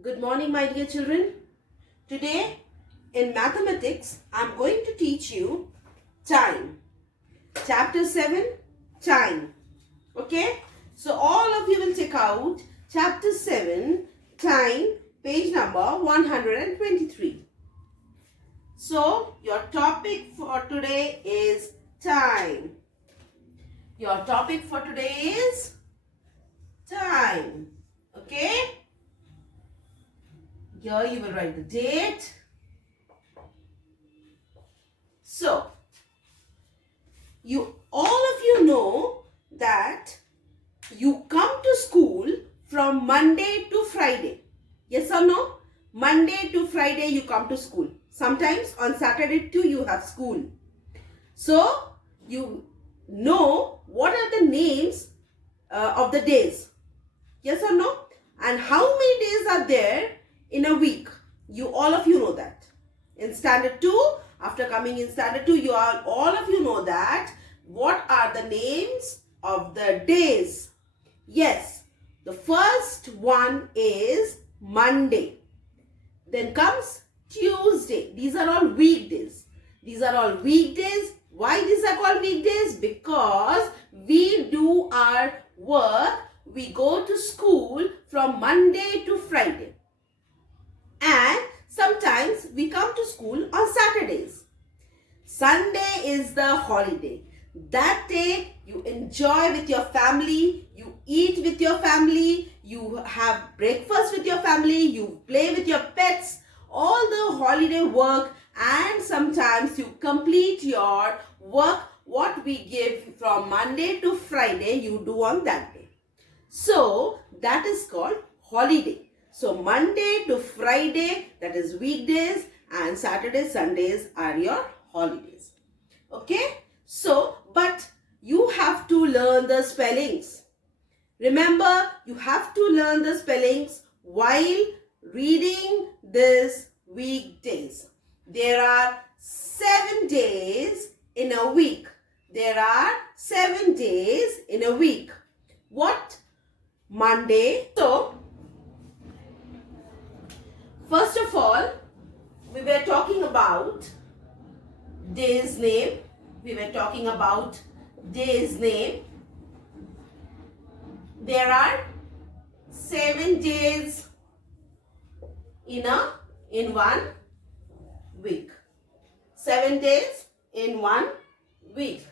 Good morning, my dear children. Today in mathematics, I'm going to teach you time. Chapter 7, time. Okay? So all of you will check out chapter 7, time, page number 123. So your topic for today is time. Your topic for today is time. Okay? Here you will write the date. So, all of you know that you come to school from Monday to Friday. Yes or no? Monday to Friday you come to school. Sometimes on Saturday too you have school. So, you know what are the names of the days. Yes or no? And how many days are there in a week? All of you know that. In standard 2, after coming in standard 2, all of you know that. What are the names of the days? Yes, the first one is Monday. Then comes Tuesday. These are all weekdays. These are all weekdays. Why these are called weekdays? Because we do our work. We go to school from Monday to Friday. And sometimes we come to school on Saturdays. Sunday is the holiday. That day you enjoy with your family, you eat with your family, you have breakfast with your family, you play with your pets, all the holiday work, and sometimes you complete your work what we give from Monday to Friday you do on that day. So that is called holiday. So Monday to Friday, that is weekdays, and Saturdays, Sundays are your holidays. Okay? So, but you have to learn the spellings. Remember, you have to learn the spellings while reading this weekdays. There are 7 days in a week. There are 7 days in a week. What? Monday. So, first of all, we were talking about day's name. There are 7 days in 1 week. 7 days in 1 week.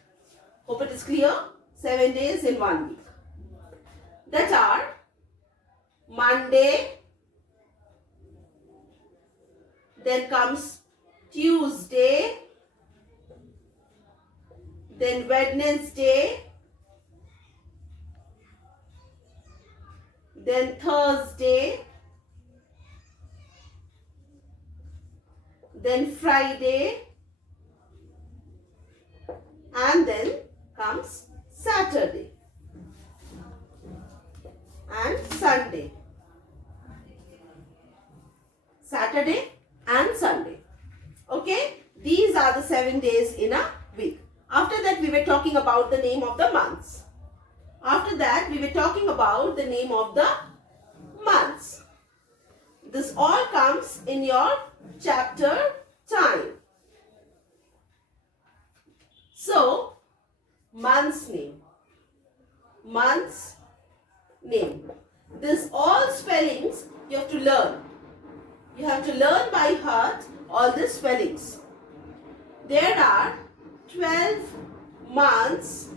Hope it is clear. 7 days in 1 week. That are Monday, then comes Tuesday, then Wednesday, then Thursday, then Friday, and then comes Saturday and Sunday. Saturday and Sunday. Okay? These are the 7 days in a week. After that, we were talking about the name of the months. After that, we were talking about the name of the months. This all comes in your chapter time. So, month's name. Month's name. This all spellings you have to learn. You have to learn by heart all the spellings. There are 12 months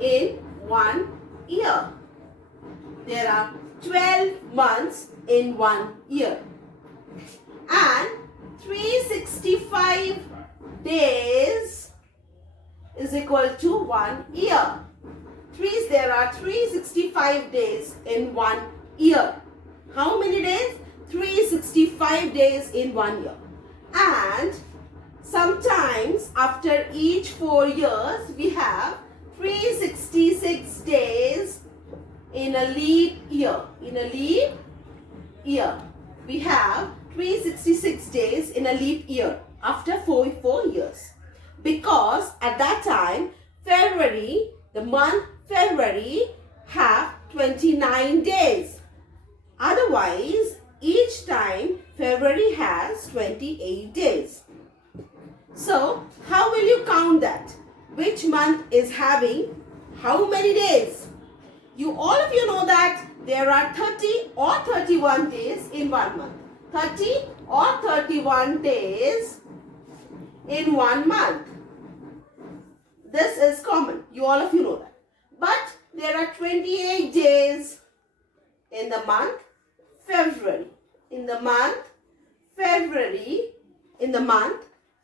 in 1 year. There are 12 months in 1 year. And 365 days is equal to 1 year. There are 365 days in 1 year. How many days? 365 days in 1 year. And sometimes after each 4 years, we have 366 days in a leap year. In a leap year. We have 366 days in a leap year after 4 years. Because at that time, the month February have 29 days. Otherwise, each time February has 28 days. So, how will you count that? Which month is having how many days? All of you know that there are 30 or 31 days in one month. 30 or 31 days in one month. This is common. All of you know that. But there are 28 days in the month February. In the month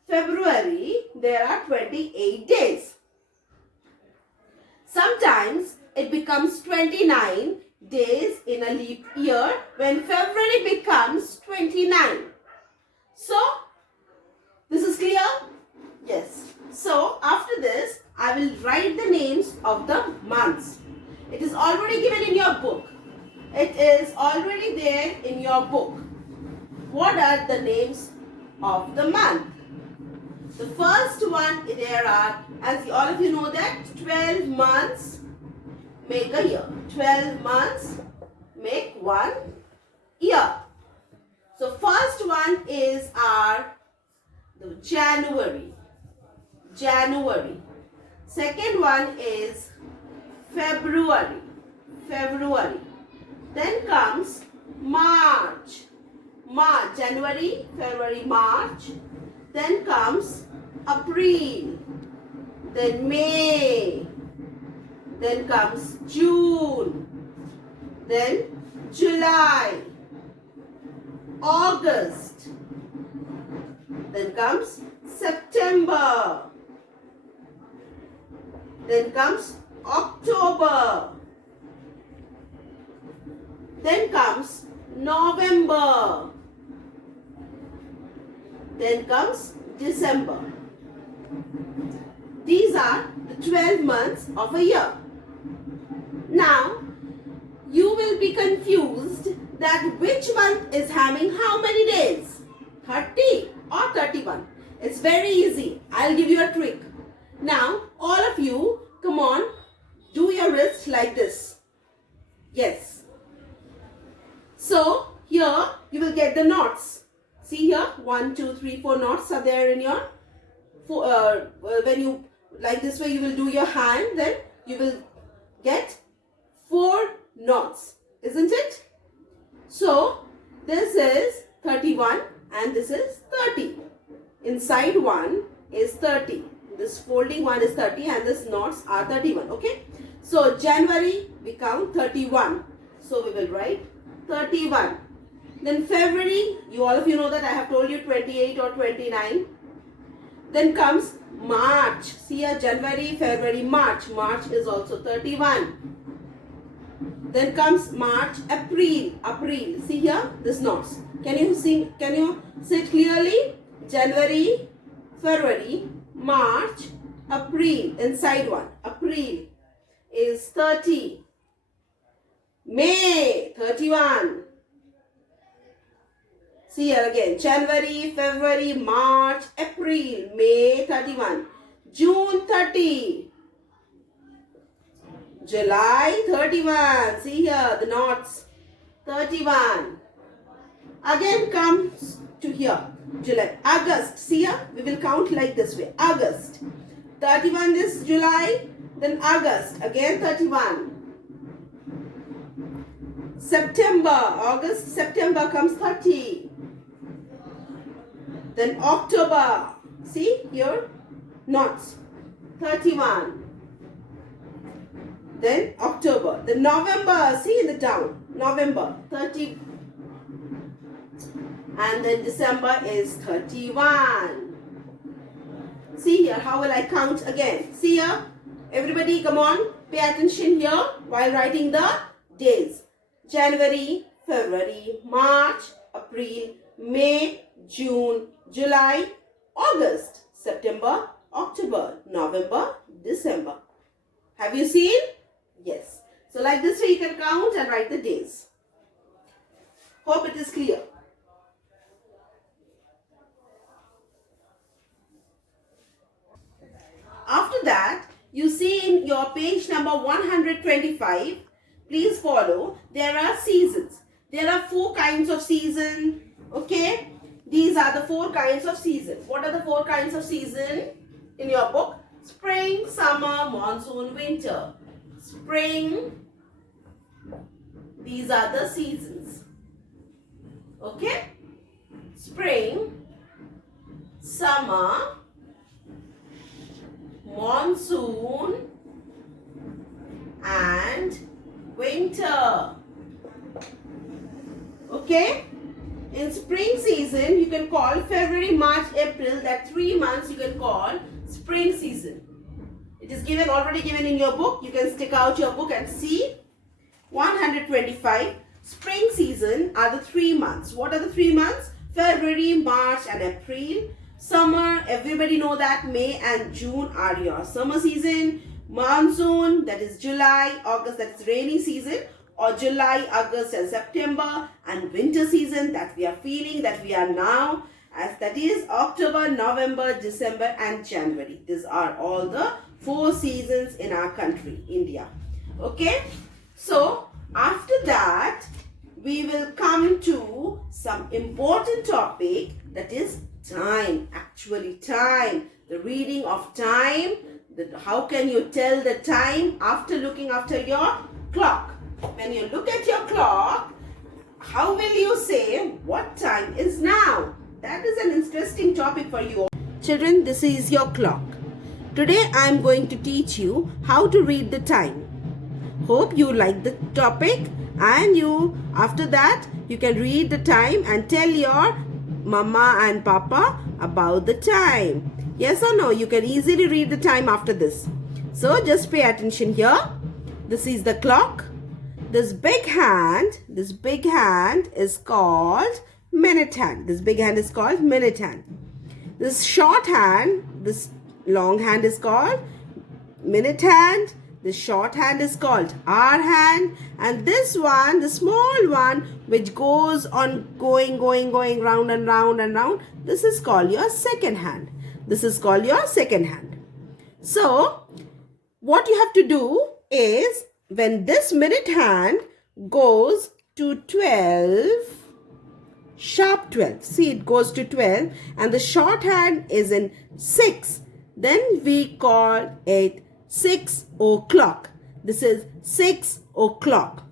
February, there are 28 days. Sometimes it becomes 29 days in a leap year when February becomes 29. So, this is clear? Yes. So, after this, I will write the names of the months. It is already given in your book. It is already there in your book. What are the names of the month? The first one, there are, as all of you know that, 12 months make a year. 12 months make 1 year. So, first one is our January. Second one is February. Then comes March. January, February, March. Then comes April. Then May. Then comes June. Then July. August. Then comes September. Then comes October. Then comes November. Then comes December. These are the 12 months of a year. Now, you will be confused that which month is having how many days? 30 or 31. It's very easy. I'll give you a trick. Now, all of you, come on, do your wrist like this. Yes. So, here you will get the knots. See here, 1, 2, 3, 4 knots are there in your, when you, like this way you will do your hand, then you will get 4 knots, isn't it? So, this is 31 and this is 30. Inside one is 30. This folding one is 30 and this knots are 31, okay? So, January we count 31. So, we will write 31. Then February, all of you know that I have told you 28 or 29. Then comes March. See here, January, February, March. March is also 31. Then comes March, April. See here, this knots. Can you see it clearly? January, February, March, April. Inside one. April is 30. May, 31. See here again, January, February, March, April, May 31, June 30, July 31, see here the knots, 31, again comes to here, July, August, see here, we will count like this way, August, 31 is July, then August, again 31, September comes 30, then October, see here, knots, 31. Then October, then November, see in the down, November, 30. And then December is 31. See here, how will I count again? See here, everybody come on, pay attention here while writing the days. January, February, March, April, May, June, July, August, September, October, November, December. Have you seen? Yes. So like this way you can count and write the days. Hope it is clear. After that, you see in your page number 125, please follow, there are seasons. There are 4 kinds of season. Okay. These are the 4 kinds of season. What are the 4 kinds of season in your book? Spring, summer, monsoon, winter. Spring. These are the seasons. Okay. Spring, summer, monsoon and winter. Okay. In spring season, you can call February, March, April, that 3 months you can call spring season. It is given, already given in your book. You can stick out your book and see. 125. Spring season are the 3 months. What are the 3 months? February, March and April. Summer, everybody know that May and June are your summer season. Monsoon, that is July, August, that's rainy season. Or July, August and September. And winter season that we are feeling, that we are now, as that is October, November, December and January. These are all the 4 seasons in our country, India. Okay. So after that, we will come to some important topic, that is time. Actually time. The reading of time. How can you tell the time after looking after your clock? When you look at your clock, how will you say what time is now? That is an interesting topic for you. Children, this is your clock. Today I am going to teach you how to read the time. Hope you like the topic, and after that you can read the time and tell your mama and papa about the time. Yes or no? You can easily read the time after this. So just pay attention here. This is the clock. This big hand is called minute hand. This big hand is called minute hand. This short hand, this long hand is called minute hand. This short hand is called hour hand. And this one, the small one, which goes on going round and round and round, this is called your second hand. This is called your second hand. So, what you have to do is, when this minute hand goes to 12, sharp 12, see it goes to 12, and the short hand is in 6, then we call it 6 o'clock. This is 6 o'clock.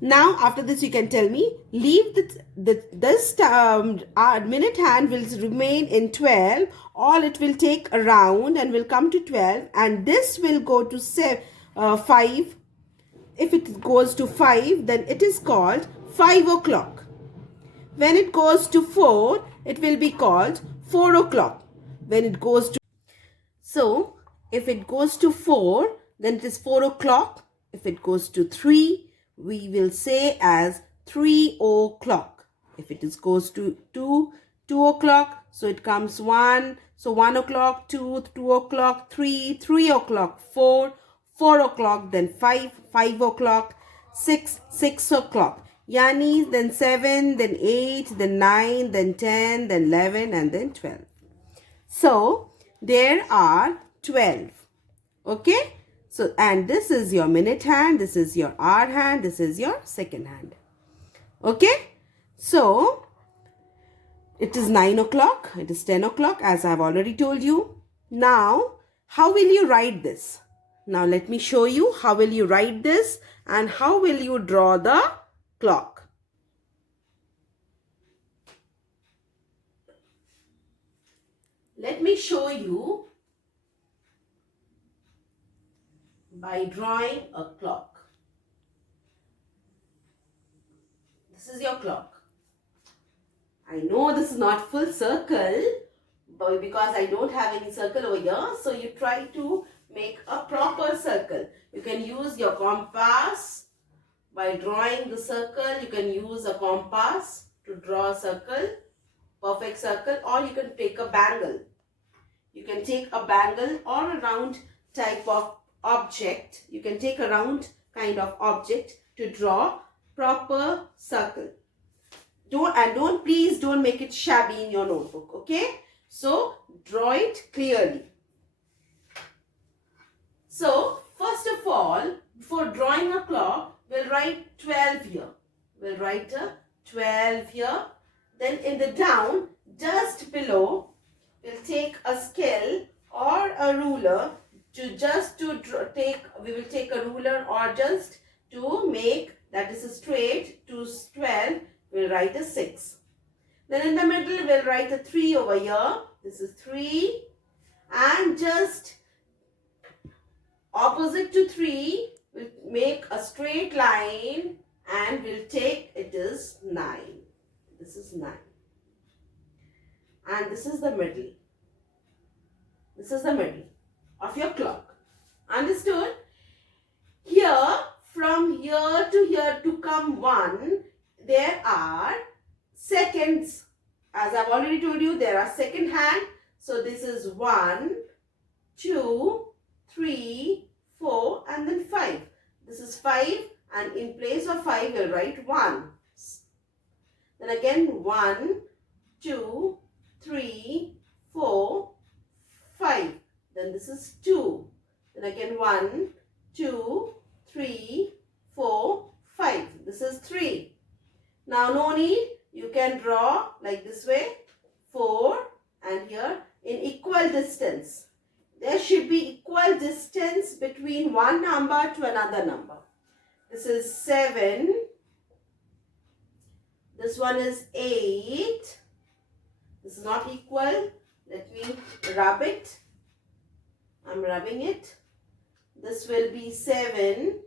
Now after this you can tell me, leave this minute hand will remain in 12, or it will take a round and will come to 12, and this will go to 5. If it goes to 5, then it is called 5 o'clock. When it goes to 4, it will be called 4 o'clock. When it goes to... So, if it goes to 4, then it is 4 o'clock. If it goes to 3, we will say as 3 o'clock. If it goes to 2 o'clock, so it comes 1. So 1 o'clock, 2 o'clock, 3 o'clock, 4 o'clock, then 5 o'clock, 6 o'clock. Yani, then 7, then 8, then 9, then 10, then 11, and then 12. So, there are 12. Okay? So, and this is your minute hand, this is your hour hand, this is your second hand. Okay? So, it is 9 o'clock, it is 10 o'clock, as I have already told you. Now, how will you write this? Now, let me show you how will you write this and how will you draw the clock. Let me show you by drawing a clock. This is your clock. I know this is not full circle, but because I don't have any circle over here, so you try to make a proper circle. You can use your compass by drawing the circle. You can use a compass to draw a circle, perfect circle, or you can take a bangle. You can take a bangle or a round type of object. You can take a round kind of object to draw proper circle. Please don't make it shabby in your notebook, okay? So, draw it clearly. So, first of all, before drawing a clock, we'll write 12 here. we'll write a 12 here. Then in the down, just below, we'll take a scale or a ruler we will take a ruler or just to make that is straight to 12, we'll write a 6. Then in the middle, we'll write a 3 over here. This is 3. And just opposite to 3, we'll make a straight line and we'll take it is 9. This is 9. And this is the middle. This is the middle of your clock. Understood? Here, from here to come 1, there are seconds. As I've already told you, there are second hand. So this is 1, 2, 3, 4 and then 5. This is 5 and in place of 5, we'll write 1. Then again 1, 2, 3, 4, 5. Then this is 2. Then again 1, 2, 3, 4, 5. This is 3. Now no need. You can draw like this way. 4 and here in equal distance. There should be equal distance between one number to another number. This is 7. This one is 8. This is not equal. Let me rub it. I'm rubbing it. This will be 7.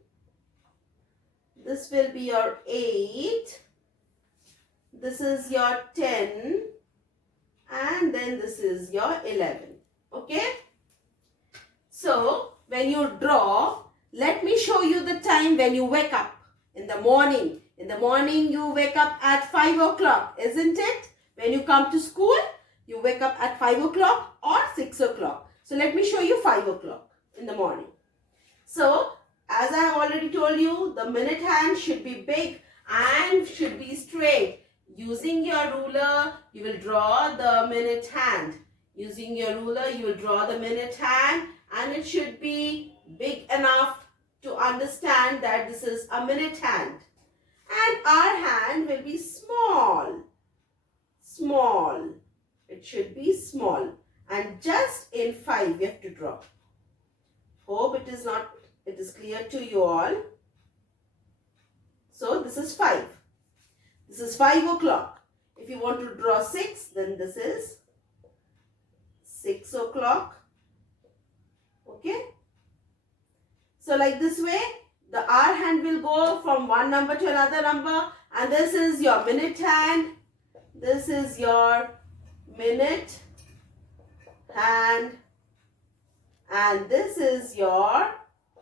This will be your 8. This is your 10. And then this is your 11. Okay? So, when you draw, let me show you the time when you wake up in the morning. In the morning, you wake up at 5 o'clock, isn't it? When you come to school, you wake up at 5 o'clock or 6 o'clock. So, let me show you 5 o'clock in the morning. So, as I have already told you, the minute hand should be big and should be straight. Using your ruler, you will draw the minute hand. Using your ruler, you will draw the minute hand and it should be big enough to understand that this is a minute hand. And our hand will be small. Small. It should be small. And just in 5 you have to draw. Hope it is clear to you all. So this is 5. This is 5 o'clock. If you want to draw 6, then this is 6 o'clock. Okay. So like this way, the hour hand will go from one number to another number. And this is your minute hand. This is your minute hand. And this is your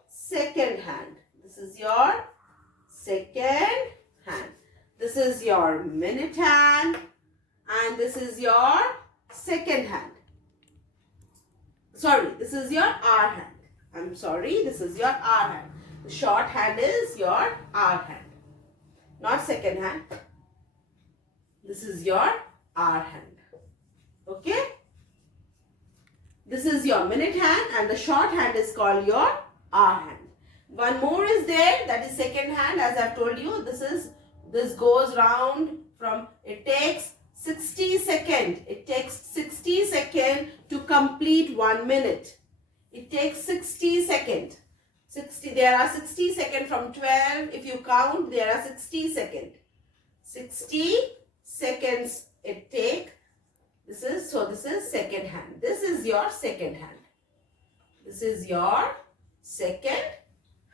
second hand. This is your second hand. This is your minute hand. And this is your second hand. Sorry, this is your hour hand. I'm sorry, this is your hour hand. The short hand is your hour hand. Not second hand. This is your hour hand. Okay? This is your minute hand and the short hand is called your hour hand. One more is there, that is second hand. As I've told you, this goes round from, it takes 60 seconds. It takes 60 seconds to complete 1 minute. It takes 60 seconds. There are 60 seconds from 12. If you count, there are 60 seconds. 60 seconds it takes. This is second hand. This is your second hand. This is your second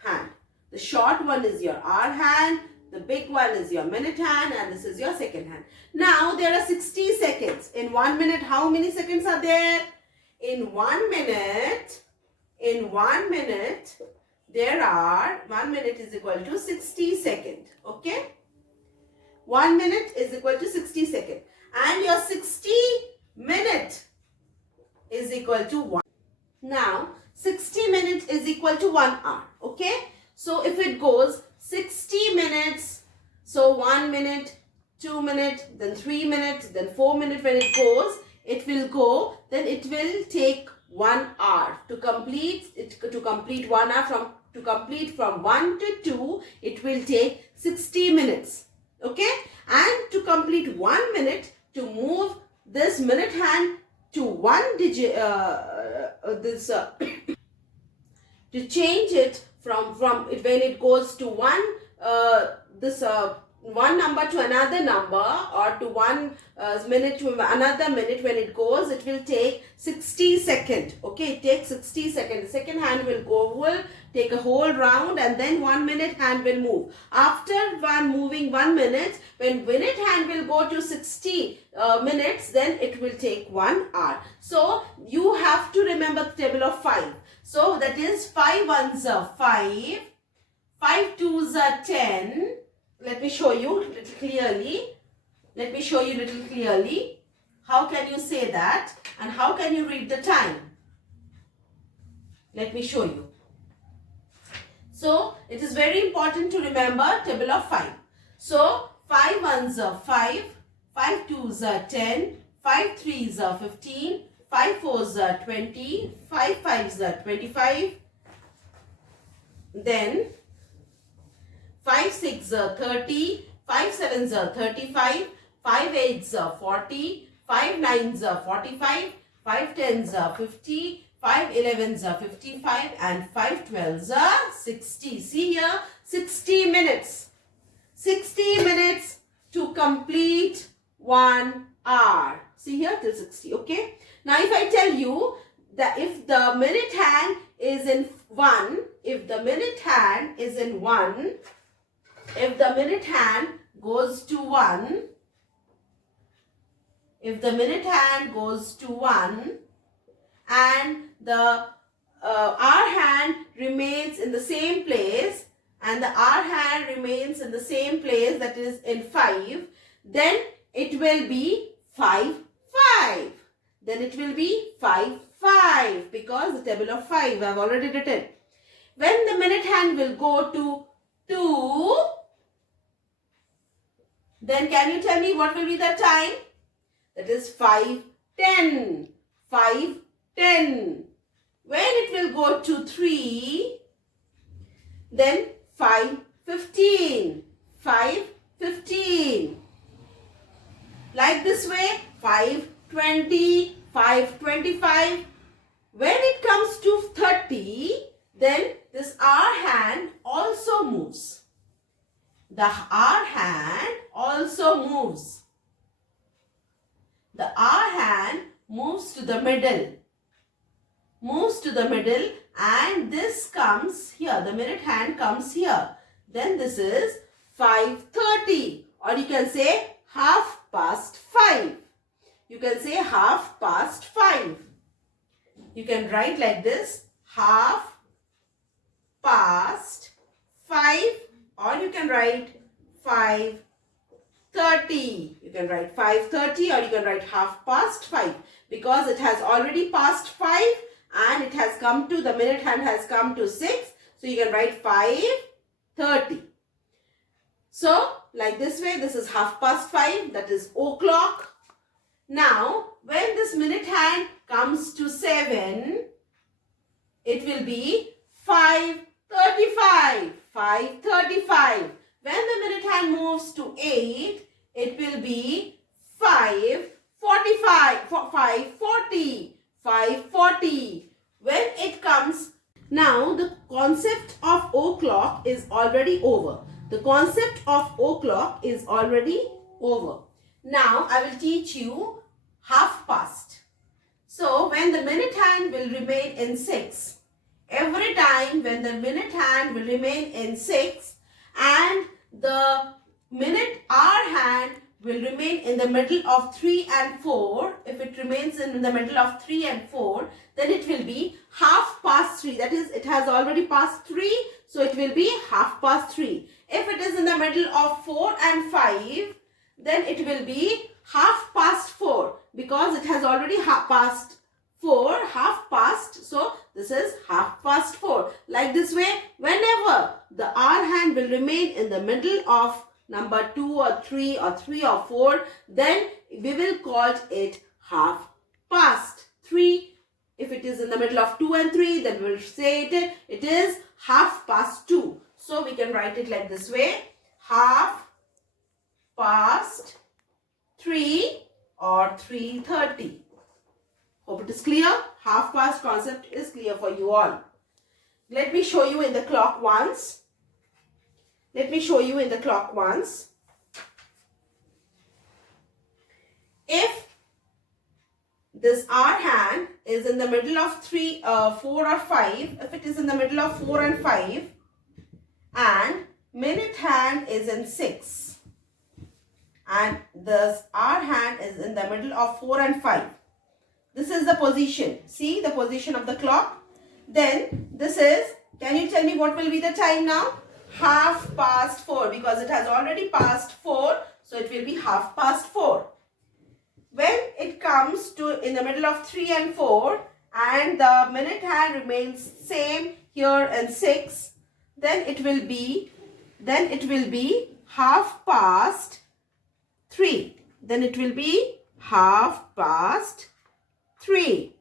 hand. The short one is your hour hand. The big one is your minute hand and this is your second hand. Now there are 60 seconds. In 1 minute, how many seconds are there? In 1 minute, there are, 1 minute is equal to 60 seconds. Okay? 1 minute is equal to 60 seconds. And your 60 minute is equal to 1. Now, 60 minutes is equal to 1 hour. Okay? So, if it goes 60 minutes, so 1 minute, 2 minutes, then 3 minutes, then 4 minutes when it goes, then it will take 1 hour to complete 1 hour. To complete from 1 to 2, it will take 60 minutes. Okay, and to complete 1 minute, to move this minute hand to one digit, to change it from it when it goes to this one number to another number, or to one minute to another minute, when it goes, it will take 60 seconds. Okay, it takes 60 seconds. The second hand will take a whole round, and then 1 minute hand will move. After moving 1 minute, when minute hand will go to 60 minutes, then it will take 1 hour. So you have to remember the table of 5. So that is 5 ones are 5, 5 twos are 10. Let me show you little clearly. Let me show you little clearly. How can you say that, and how can you read the time? Let me show you. So it is very important to remember table of 5. So 5 ones are 5, 5 twos are 10, 5 threes are 15, 5 fours are 20, 5 fives are 25, then 5 sixes are 30, 5 sevens are 35, 5 eights are 40, 5 nines are 45, 5 tens are 50, 5 elevens are 55, and 5 12s are 60. See here, 60 minutes. 60 minutes to complete 1 hour. See here, till 60. Okay. Now if I tell you that if the minute hand is in 1, if the minute hand is in 1, if the minute hand goes to 1, if the minute hand goes to 1, and the hour hand remains in the same place, and the hour hand remains in the same place, that is in 5, then it will be 5 5. Then it will be 5 5, because the table of 5 I have already written. When the minute hand will go to 2, then can you tell me what will be the time? That is 5 10. 5 10. When it will go to 3, then 5 15. 5 15. Like this way, 5 20, 5 25. When it comes to 30, then this hour hand also moves. The hour hand also moves. The hour hand moves to the middle. Moves to the middle, and this comes here. The minute hand comes here. Then this is 5:30, or you can say 5:30. You can say 5:30. You can write like this, 5:30, or you can write 5:30. You can write 5:30, or you can write 5:30, because it has already passed 5 and it has come to, the minute hand has come to 6. So you can write 5:30. So like this way, this is 5:30, that is o'clock. Now when this minute hand comes to 7, it will be 5:35. 5:35. When the minute hand moves to 8, it will be 5:45. 5:40. 5:40. When it comes, now the concept of o'clock is already over. The concept of o'clock is already over. Now I will teach you half past. So when the minute hand will remain in 6, every time when the minute hand will remain in 6 and the minute hour hand will remain in the middle of 3 and 4. If it remains in the middle of 3 and 4, then it will be 3:30. That is, it has already passed 3, so it will be 3:30. If it is in the middle of 4 and 5, then it will be 4:30, because it has already passed 4, half past. So this is 4:30. Like this way, whenever the hour hand will remain in the middle of number 2 or 3 or 3 or 4, then we will call it 3:30. If it is in the middle of 2 and 3, then we will say it is 2:30. So we can write it like this way, 2:30. past 3 or 3:30. Hope it is clear. Half past concept is clear for you all. Let me show you in the clock once. Let me show you in the clock once. If this hour hand is in the middle of 3, 4 or 5, if it is in the middle of 4 and 5, and minute hand is in 6, and this hour hand is in the middle of 4 and 5. This is the position. See the position of the clock. Then this is, can you tell me what will be the time now? Half past 4, because it has already passed 4. So it will be half past 4. When it comes to in the middle of 3 and 4 and the minute hand remains same here and 6, then it will be half past 3. Then it will be half past 3.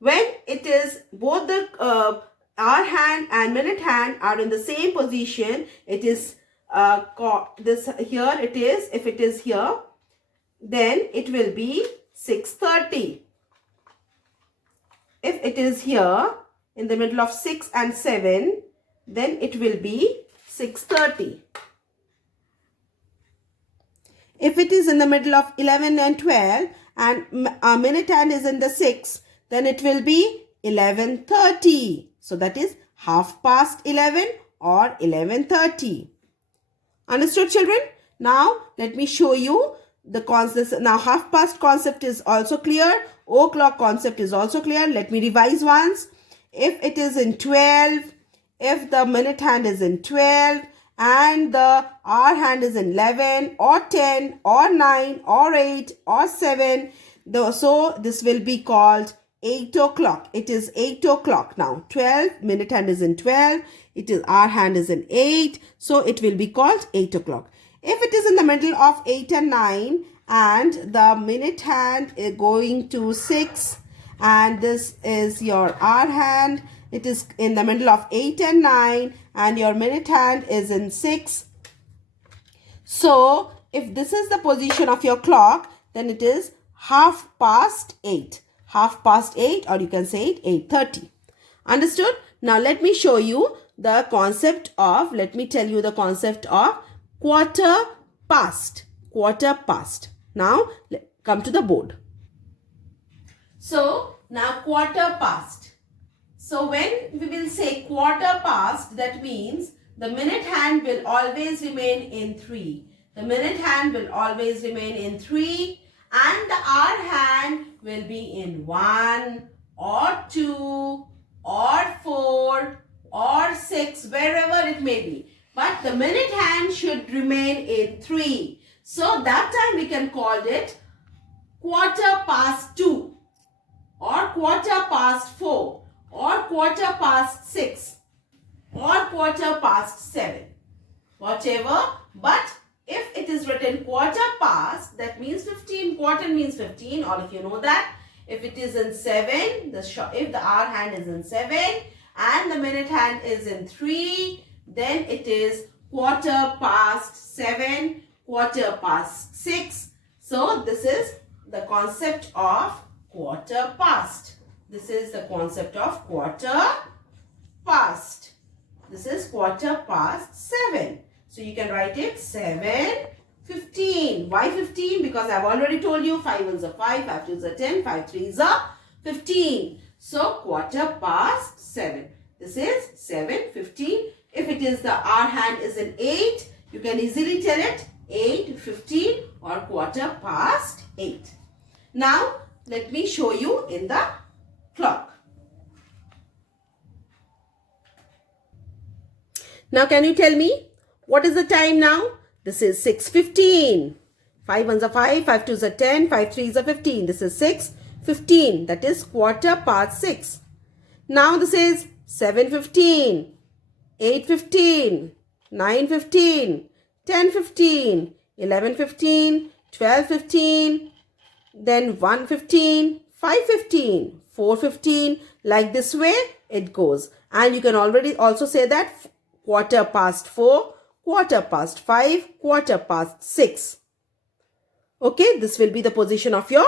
When it is both the hour hand and minute hand are in the same position, it is this here it is, if it is here, then it will be 6:30. If it is here in the middle of 6 and 7, then it will be 6:30. If it is in the middle of 11 and 12 and a minute hand is in the 6, then it will be 11:30. So that is half past 11 or 11:30. Understood, children? Now let me show you the concept. Now half past concept is also clear. O'clock concept is also clear. Let me revise once. If it is in 12, if the minute hand is in 12 and the hour hand is in 11 or 10 or 9 or 8 or 7, so this will be called 8 o'clock. It is 8 o'clock now. 12, minute hand is in 12. It is hour hand is in 8. So it will be called 8 o'clock. If it is in the middle of 8 and 9 and the minute hand is going to 6 and this is your hour hand, it is in the middle of 8 and 9 and your minute hand is in 6. So if this is the position of your clock, then it is half past 8. Half past 8, or you can say it 8:30. Understood? Now let me show you the concept of, let me tell you the concept of quarter past. Quarter past. Now come to the board. So now quarter past. So when we will say quarter past, that means the minute hand will always remain in 3. The minute hand will always remain in 3 and the hour hand will be in 1 or 2 or 4 or 6, wherever it may be. But the minute hand should remain in 3. So that time we can call it quarter past 2 or quarter past 4 or quarter past 6 or quarter past 7. Whatever, but if it is written quarter past, that means 15. Quarter means 15. All of you know that. If it is in 7, if the hour hand is in 7 and the minute hand is in 3, then it is quarter past 7, quarter past 6. So this is the concept of quarter past. This is the concept of quarter past. This is quarter past 7. So you can write it 7:15. Why 15? Because I've already told you 5 ones are 5, 5 twos are 10, 5 threes are 15. So quarter past 7. This is 7:15. If it is the hour hand is in 8, you can easily tell it 8:15 or quarter past 8. Now let me show you in the clock. Now can you tell me what is the time now? This is 6:15. 5 ones are 5, 5 twos are 10, 5 threes are 15. This is 6:15. That is quarter past 6. Now this is 7:15, 8:15, 9:15, 10:15, 11:15, 12:15, then 1:15, 5:15, 4:15. Like this way it goes. And you can already also say that quarter past 4, 5, 6. Okay, this will be the position of your